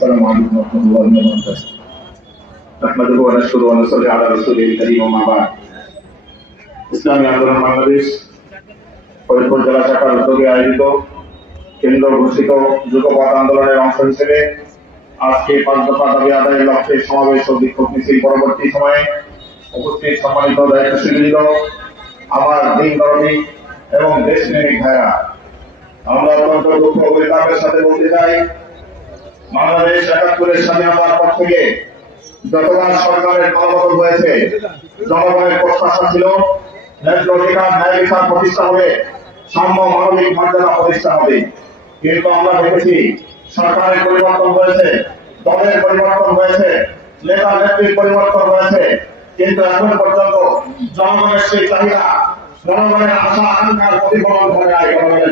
السلام عليكم ورحمة الله وبركاته نحمده ونشكره ونصلي على رسوله الكريم وما بعد ইসলামী আন্দোলন বাংলাদেশ ফরিদপুর জেলা শাখার উদ্যোগে আয়োজিত কেন্দ্র ঘোষিত যুগপথ আন্দোলনের অংশ হিসেবে আজকে পাঁচ দফা দাবি আদায়ের লক্ষ্যে সমাবেশ ও বিক্ষোভ মিছিল পরবর্তী সময়ে উপস্থিত সম্মানিত দায়িত্বশীলবৃন্দ আমার দিন দরদি এবং দেশ প্রেমিক ভাইরা আমরা অত্যন্ত দুঃখ ও পরিতাপের সাথে বলতে চাই বাংলাদেশ একাত্তরের স্বাধীনতার পর থেকে যতবার সরকারের দলবদল হয়েছে, জনগণের প্রত্যাশা ছিল ন্যায্য অধিকার, ন্যায় বিচার প্রতিষ্ঠা হবে, সাম্য মানবিক মর্যাদা প্রতিষ্ঠা হবে। কিন্তু আমরা দেখেছি সরকারের পরিবর্তন হয়েছে, দলের পরিবর্তন হয়েছে, নেতা নেত্রীর পরিবর্তন হয়েছে। কিন্তু এখন পর্যন্ত জনগণের সেই চাহিদা, জনগণের আশা, আকাঙ্ক্ষার প্রতিফলন করে নাই। জনগণের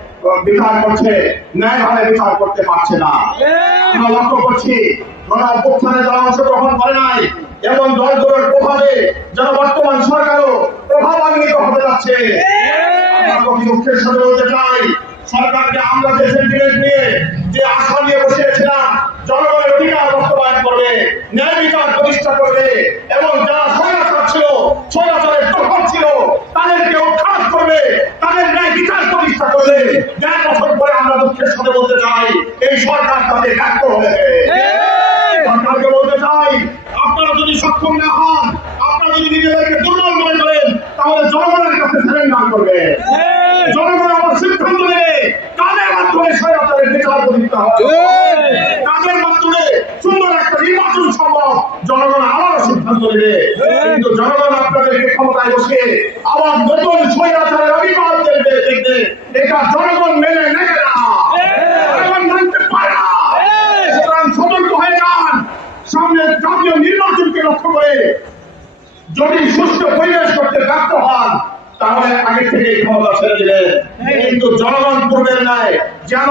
বিচার করছে ন্যায়ভাবে বিচার করতে পারছে না। আমরা লক্ষ্য করছি গণ অভ্যুত্থানে যারা অংশগ্রহণ করে নাই এবং দলগুলোর প্রভাবে যেন বর্তমান সরকারও প্রভাবান্বিত হতে যাচ্ছে। দুঃখের সাথে বলতে চাই সরকারকে আমরা যে সেন্টিমেন্ট নিয়ে যে আশা নিয়ে বসেছিলাম জনগণের অধিকার বাস্তবায়ন করবে ন্যায় বিচার প্রতিষ্ঠা করবে এবং যারা ছিল দখল ছিল তাদেরকে উৎখাত করবে তাদের ন্যায় বিচার প্রতিষ্ঠা করবে দেড় বছর পরে আমরা সাথে বলতে চাই এই সরকার তাদের ব্যর্থ হয়েছে। সরকারকে বলতে চাই আপনারা যদি সক্ষম না হন আপনারা যদি নিজেদেরকে দুর্বল মনে করেন তাহলে জনগণের কাছে সারেন্ডার করবে। জনগণ আমার সিদ্ধান্ত নেবে কাদের মাধ্যমে স্বৈরাচারের বিচার প্রতিষ্ঠা হবে। কাদের মাধ্যমে সুন্দর একটা নির্বাচন সম্ভব জনগণ আবারও সিদ্ধান্ত নেবে। কিন্তু জনগণ আপনাদেরকে ক্ষমতায় বসে আবার নতুন স্বৈরাচারের অভিমান দেবে দেখবে এটা জনগণ মেনে নেবে না জনগণ মানতে পারে না সুতরাং সতর্ক হয়ে যান সামনে জাতীয় নির্বাচনকে লক্ষ্য করে যদি সুস্থ পরিবেশ করতে ব্যর্থ হন তাহলে আগে থেকে ক্ষমতা ছেড়ে দিলেন। কিন্তু জনগণ পূর্বের নাই। যেন